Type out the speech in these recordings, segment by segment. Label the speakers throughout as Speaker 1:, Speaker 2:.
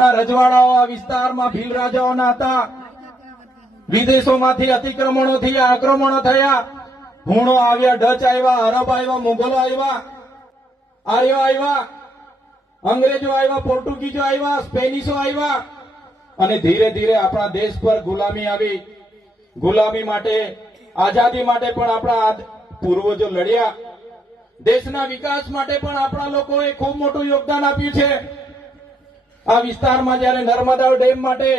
Speaker 1: આ રજવાડાઓ આ વિસ્તારમાં ભીલ રાજાઓના હતા વિદેશોમાંથી અતિક્રમણોથી આક્રમણો થયા. હુણો આવ્યા, ડચ આવ્યા અરબ આવ્યા, મુઘલો આવ્યા, આર્યો આવ્યા, અંગ્રેજો આવ્યા પોર્ટુગીઝો આવ્યા, સ્પેનિશો આવ્યા. અને ધીરે ધીરે આપણા દેશ પર ગુલામી આવી. ગુલામી માટે, આઝાદી માટે પણ આપણા પૂર્વજો લડ્યા. દેશના વિકાસ માટે પણ આપણા લોકોએ ખૂબ મોટું યોગદાન આપ્યું છે. આ વિસ્તારમાં જ્યારે નર્મદા ડેમ માટે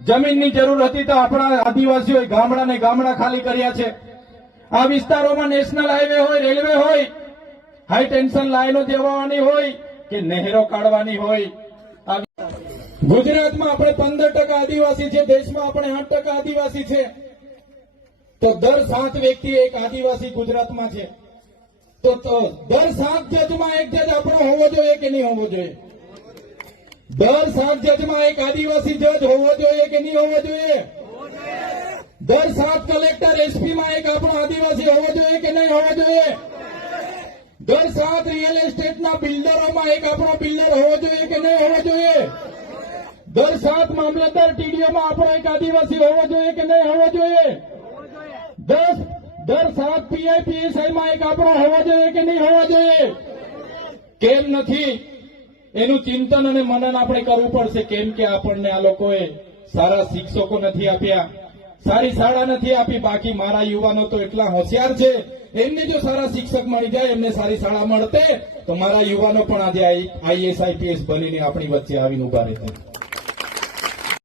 Speaker 1: જમીનની જરૂર હતી તો આપણા આદિવાસીઓએ ગામડા ને ગામડા ખાલી કર્યા છે. આ વિસ્તારોમાં નેશનલ હાઈવે હોય, રેલવે હોય, હાઈ ટેન્શન લાઈનો દેવાની હોય કે નહેરો કાઢવાની હોય. ગુજરાતમાં આપણે પંદર ટકા આદિવાસી છે, દેશમાં આપણે આઠ ટકા આદિવાસી છે. તો દર સાત વ્યક્તિ એક આદિવાસી ગુજરાતમાં છે. તો દર સાત જજમાં એક જજ આપણો હોવો જોઈએ કે નહીં હોવો જોઈએ? દર સાત જજમાં એક આદિવાસી જજ હોવો જોઈએ કે નહીં હોવો જોઈએ? દર સાત કલેક્ટર એસપીમાં એક આપણો આદિવાસી હોવો જોઈએ કે નહીં હોવો જોઈએ? દર સાત રિયલ એસ્ટેટના બિલ્ડરોમાં એક આપણો બિલ્ડર હોવો જોઈએ કે નહીં હોવો જોઈએ? દર સાત મામલતદાર ટીડીઓમાં આપણો એક આદિવાસી હોવો જોઈએ કે નહીં હોવો જોઈએ? દસ, દર સાત પીઆઈ પીએસઆઈમાં એક આપણો હોવો જોઈએ કે નહીં હોવો જોઈએ? કેમ નથી? એનું ચિંતન અને મનન આપણે કરવું પડશે. કેમ કે આપણને આ લોકોએ સારા શિક્ષકો નથી આપ્યા, સારી શાળા નથી આપી, બાકી મારા યુવાનો તો એટલા હોશિયાર છે. એમને જો સારા શિક્ષક મળી જાય, એમને સારી શાળા મળતે, તો મારા યુવાનો પણ આજે આઈએસ આઈપીએસ બનીને આપણી વચ્ચે આવીને ઊભા રહેતા.